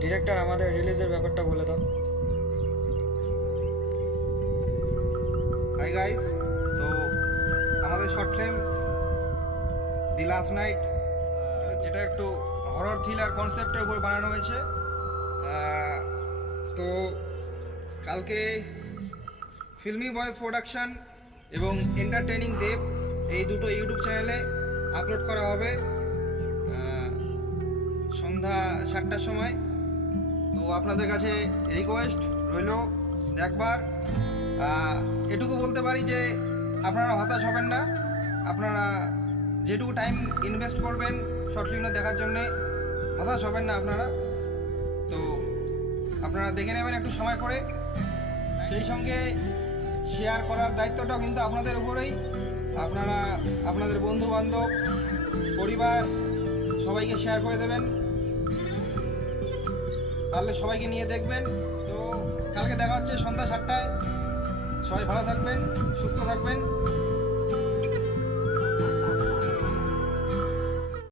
Director আমাদের রিলিজের ব্যাপারটা বলে দাও। হাই গাইস, তো আমাদের short film the last night, যেটা একটু হরর থ্রিলার কনসেপ্টের উপর বানানো হয়েছে। তো কালকে ফিল্মি ভয়েস প্রোডাকশন এবং এন্টারটেইনিং দেব এই দুটো ইউটিউব চ্যানেলে আপলোড করা হবে সন্ধ্যা 7টার সময়। তো আপনাদের কাছে রিকোয়েস্ট রইল দেখবার। এটুকু বলতে পারি যে আপনারা হতাশ হবেন না। আপনারা যেটুকু টাইম ইনভেস্ট করবেন শর্ট ফিল্মটা দেখার জন্যে, হতাশ হবেন না আপনারা। তো আপনারা দেখে নেবেন একটু সময় করে। সেই সঙ্গে শেয়ার করার দায়িত্বটাও কিন্তু আপনাদের উপরেই। আপনারা আপনাদের বন্ধু বান্ধব, পরিবার সবাইকে শেয়ার করে দেবেন, তাহলে সবাইকে নিয়ে দেখবেন। তো কালকে দেখা হচ্ছে সন্ধ্যা 7টায়। সবাই ভালো থাকবেন, সুস্থ থাকবেন।